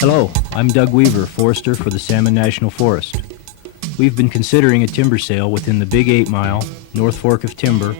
Hello, I'm Doug Weaver, forester for the Salmon National Forest. We've been considering a timber sale within the Big 8 Mile, North Fork of Timber,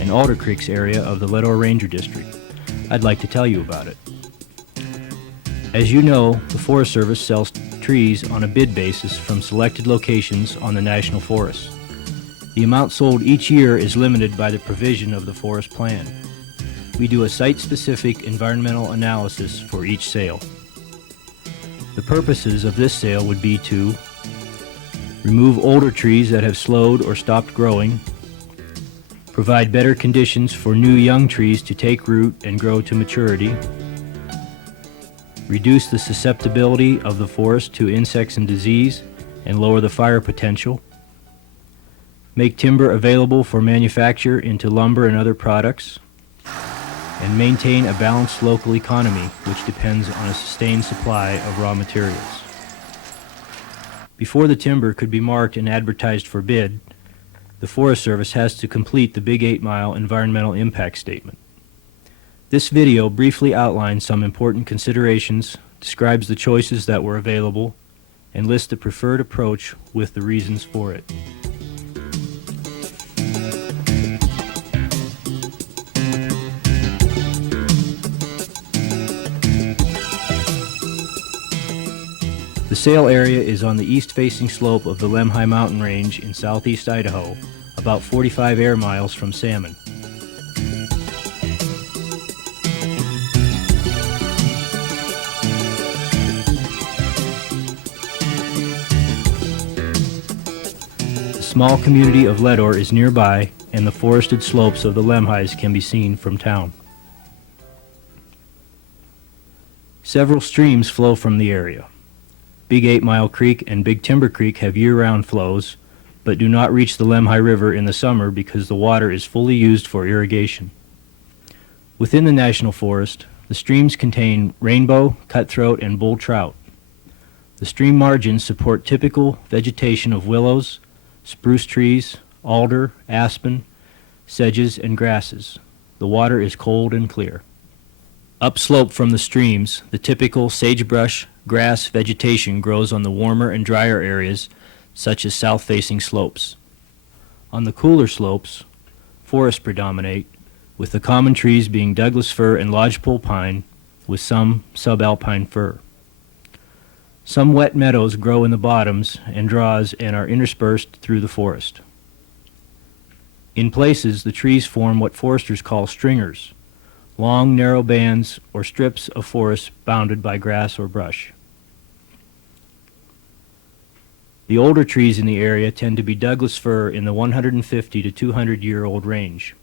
and Alder Creeks area of the Leadore Ranger District. I'd like to tell you about it. As you know, the Forest Service sells trees on a bid basis from selected locations on the National Forest. The amount sold each year is limited by the provision of the Forest Plan. We do a site-specific environmental analysis for each sale. The purposes of this sale would be to remove older trees that have slowed or stopped growing, provide better conditions for new young trees to take root and grow to maturity, reduce the susceptibility of the forest to insects and disease and lower the fire potential, make timber available for manufacture into lumber and other products, and maintain a balanced local economy which depends on a sustained supply of raw materials. Before the timber could be marked and advertised for bid, the Forest Service has to complete the Big 8 Mile Environmental Impact Statement. This video briefly outlines some important considerations, describes the choices that were available, and lists the preferred approach with the reasons for it. The sale area is on the east-facing slope of the Lemhi Mountain Range in southeast Idaho, about 45 air miles from Salmon. The small community of Leadore is nearby, and the forested slopes of the Lemhis can be seen from town. Several streams flow from the area. Big 8 Mile Creek and Big Timber Creek have year-round flows, but do not reach the Lemhi River in the summer because the water is fully used for irrigation. Within the National Forest, the streams contain rainbow, cutthroat, and bull trout. The stream margins support typical vegetation of willows, spruce trees, alder, aspen, sedges, and grasses. The water is cold and clear. Upslope from the streams, the typical sagebrush, grass vegetation grows on the warmer and drier areas, such as south-facing slopes. On the cooler slopes, forests predominate, with the common trees being Douglas fir and lodgepole pine, with some subalpine fir. Some wet meadows grow in the bottoms and draws and are interspersed through the forest. In places, the trees form what foresters call stringers, long, narrow bands or strips of forest bounded by grass or brush. The older trees in the area tend to be Douglas fir in the 150 to 200-year-old range.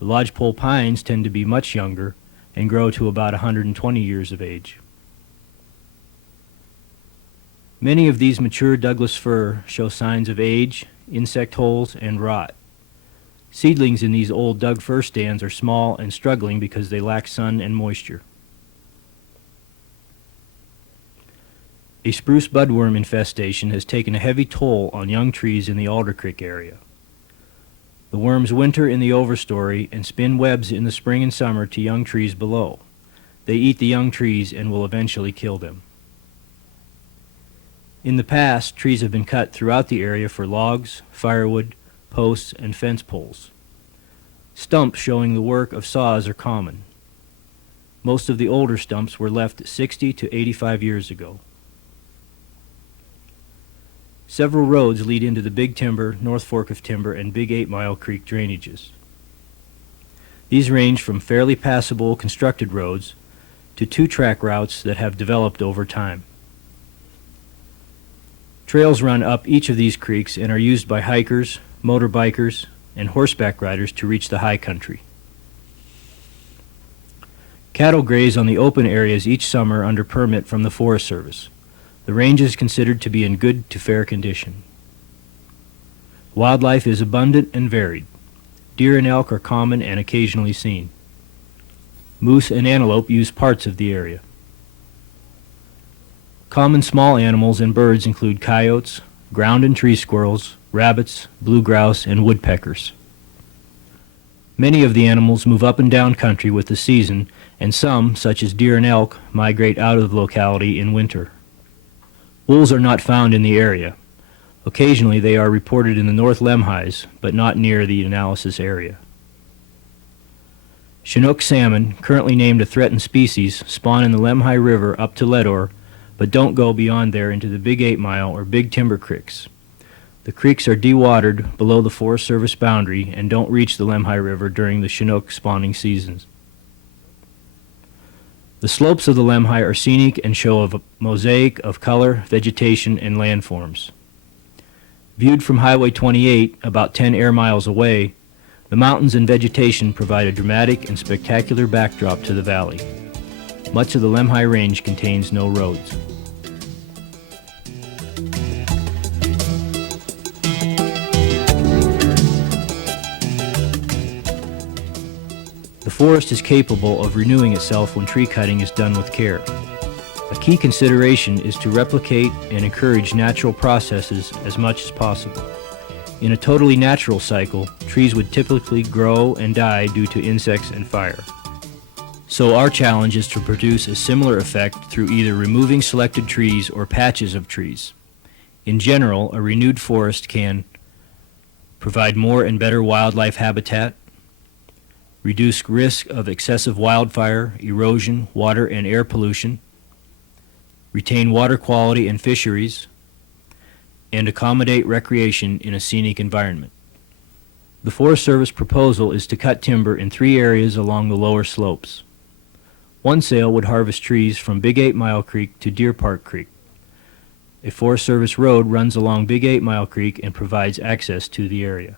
The lodgepole pines tend to be much younger and grow to about 120 years of age. Many of these mature Douglas fir show signs of age, insect holes, and rot. Seedlings in these old Doug fir stands are small and struggling because they lack sun and moisture. A spruce budworm infestation has taken a heavy toll on young trees in the Alder Creek area. The worms winter in the overstory and spin webs in the spring and summer to young trees below. They eat the young trees and will eventually kill them. In the past, trees have been cut throughout the area for logs, firewood, posts, and fence poles. Stumps showing the work of saws are common. Most of the older stumps were left 60 to 85 years ago. Several roads lead into the Big Timber, North Fork of Timber, and Big 8 Mile Creek drainages. These range from fairly passable constructed roads to two-track routes that have developed over time. Trails run up each of these creeks and are used by hikers, motorbikers, and horseback riders to reach the high country. Cattle graze on the open areas each summer under permit from the Forest Service. The range is considered to be in good to fair condition. Wildlife is abundant and varied. Deer and elk are common and occasionally seen. Moose and antelope use parts of the area. Common small animals and birds include coyotes, ground and tree squirrels, rabbits, blue grouse, and woodpeckers. Many of the animals move up and down country with the season, and some, such as deer and elk, migrate out of the locality in winter. Wolves are not found in the area. Occasionally they are reported in the North Lemhis, but not near the analysis area. Chinook salmon, currently named a threatened species, spawn in the Lemhi River up to Leadore, but don't go beyond there into the Big 8 Mile or Big Timber creeks. The creeks are dewatered below the Forest Service boundary and don't reach the Lemhi River during the Chinook spawning seasons. The slopes of the Lemhi are scenic and show a mosaic of color, vegetation, and landforms. Viewed from Highway 28, about 10 air miles away, the mountains and vegetation provide a dramatic and spectacular backdrop to the valley. Much of the Lemhi Range contains no roads. The forest is capable of renewing itself when tree cutting is done with care. A key consideration is to replicate and encourage natural processes as much as possible. In a totally natural cycle, trees would typically grow and die due to insects and fire. So our challenge is to produce a similar effect through either removing selected trees or patches of trees. In general, a renewed forest can provide more and better wildlife habitat, reduce risk of excessive wildfire, erosion, water and air pollution, retain water quality and fisheries, and accommodate recreation in a scenic environment. The Forest Service proposal is to cut timber in 3 areas along the lower slopes. One sale would harvest trees from Big 8 Mile Creek to Deer Park Creek. A Forest Service road runs along Big 8 Mile Creek and provides access to the area.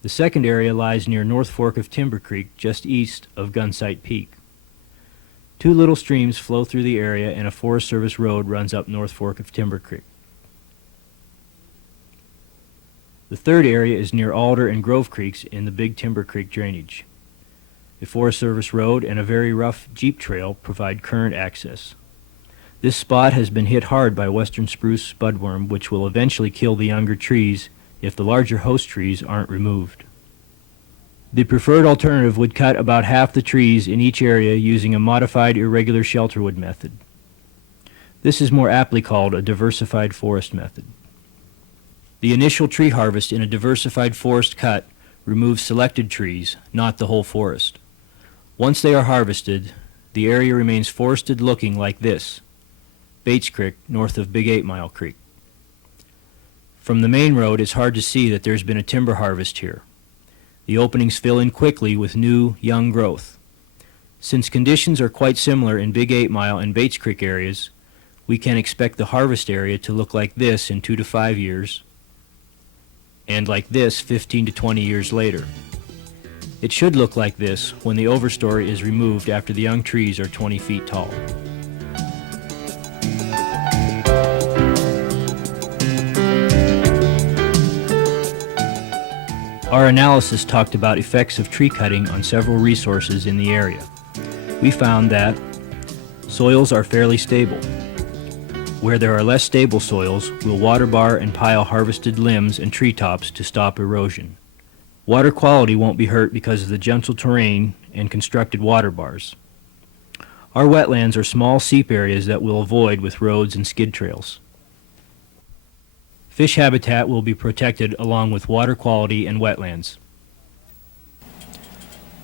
The second area lies near North Fork of Timber Creek, just east of Gunsight Peak. 2 little streams flow through the area and a Forest Service road runs up North Fork of Timber Creek. The third area is near Alder and Grove Creeks in the Big Timber Creek drainage. A Forest Service road and a very rough jeep trail provide current access. This spot has been hit hard by western spruce budworm, which will eventually kill the younger trees if the larger host trees aren't removed. The preferred alternative would cut about half the trees in each area using a modified irregular shelterwood method. This is more aptly called a diversified forest method. The initial tree harvest in a diversified forest cut removes selected trees, not the whole forest. Once they are harvested, the area remains forested looking like this: Bates Creek north of Big 8 Mile Creek. From the main road, it's hard to see that there's been a timber harvest here. The openings fill in quickly with new, young growth. Since conditions are quite similar in Big 8 Mile and Bates Creek areas, we can expect the harvest area to look like this in 2 to 5 years, and like this 15 to 20 years later. It should look like this when the overstory is removed after the young trees are 20 feet tall. Our analysis talked about effects of tree cutting on several resources in the area. We found that soils are fairly stable. Where there are less stable soils, we'll water bar and pile harvested limbs and treetops to stop erosion. Water quality won't be hurt because of the gentle terrain and constructed water bars. Our wetlands are small seep areas that we'll avoid with roads and skid trails. Fish habitat will be protected along with water quality and wetlands.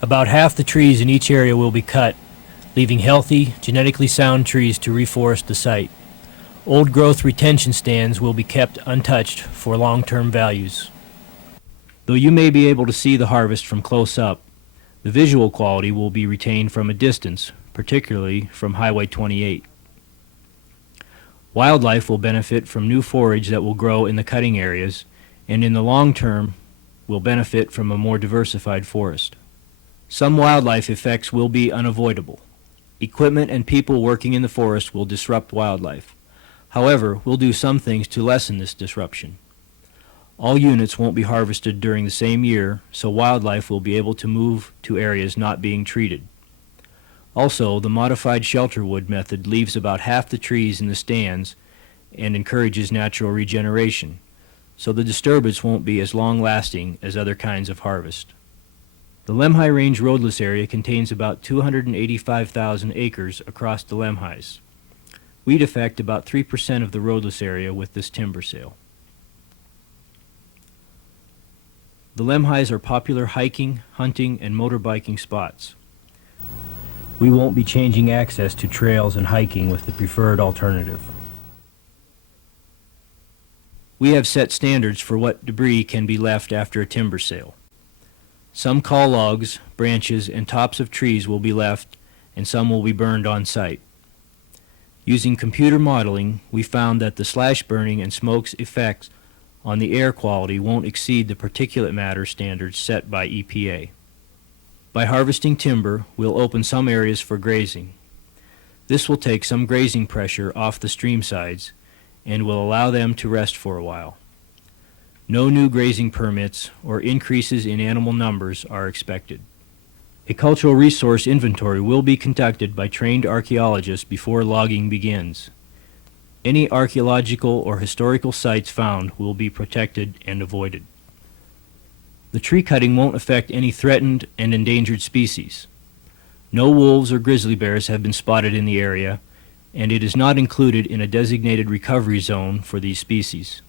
About half the trees in each area will be cut, leaving healthy, genetically sound trees to reforest the site. Old growth retention stands will be kept untouched for long-term values. Though you may be able to see the harvest from close up, the visual quality will be retained from a distance, particularly from Highway 28. Wildlife will benefit from new forage that will grow in the cutting areas, and in the long term will benefit from a more diversified forest. Some wildlife effects will be unavoidable. Equipment and people working in the forest will disrupt wildlife. However, we'll do some things to lessen this disruption. All units won't be harvested during the same year, so wildlife will be able to move to areas not being treated. Also, the modified shelterwood method leaves about half the trees in the stands and encourages natural regeneration. so the disturbance won't be as long-lasting as other kinds of harvest. The Lemhi Range roadless area contains about 285,000 acres across the Lemhis. We'd affect about 3% of the roadless area with this timber sale. The Lemhis are popular hiking, hunting, and motorbiking spots. We won't be changing access to trails and hiking with the preferred alternative. We have set standards for what debris can be left after a timber sale. Some call logs, branches, and tops of trees will be left, and some will be burned on site. Using computer modeling, we found that the slash burning and smoke's effects on the air quality won't exceed the particulate matter standards set by EPA. By harvesting timber, we'll open some areas for grazing. This will take some grazing pressure off the stream sides and will allow them to rest for a while. No new grazing permits or increases in animal numbers are expected. A cultural resource inventory will be conducted by trained archaeologists before logging begins. Any archaeological or historical sites found will be protected and avoided. The tree cutting won't affect any threatened and endangered species. No wolves or grizzly bears have been spotted in the area, and it is not included in a designated recovery zone for these species.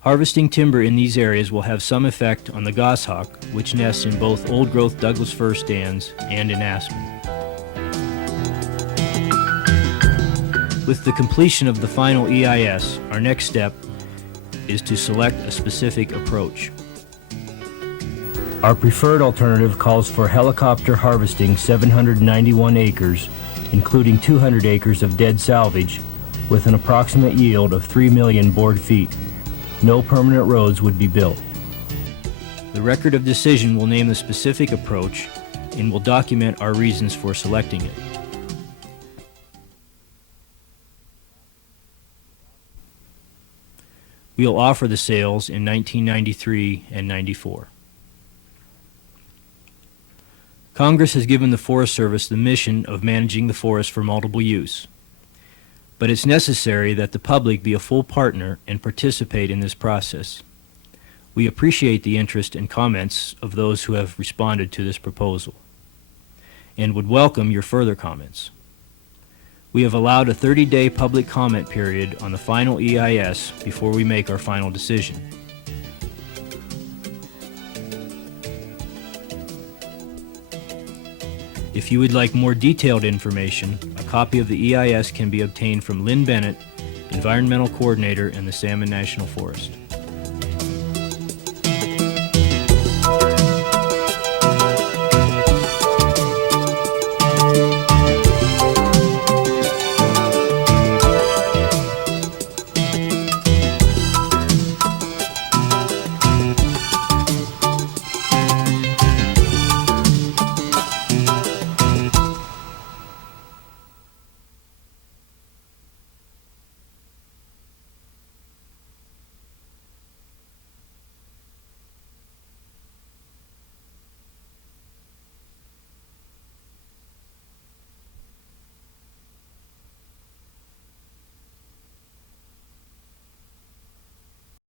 Harvesting timber in these areas will have some effect on the goshawk, which nests in both old-growth Douglas fir stands and in aspen. With the completion of the final EIS, our next step is to select a specific approach. Our preferred alternative calls for helicopter harvesting 791 acres, including 200 acres of dead salvage, with an approximate yield of 3 million board feet. No permanent roads would be built. The record of decision will name the specific approach and will document our reasons for selecting it. We'll offer the sales in 1993 and 94. Congress has given the Forest Service the mission of managing the forest for multiple use. But it's necessary that the public be a full partner and participate in this process. We appreciate the interest and comments of those who have responded to this proposal, and would welcome your further comments. We have allowed a 30-day public comment period on the final EIS before we make our final decision. If you would like more detailed information, a copy of the EIS can be obtained from Lynn Bennett, Environmental Coordinator in the Salmon National Forest.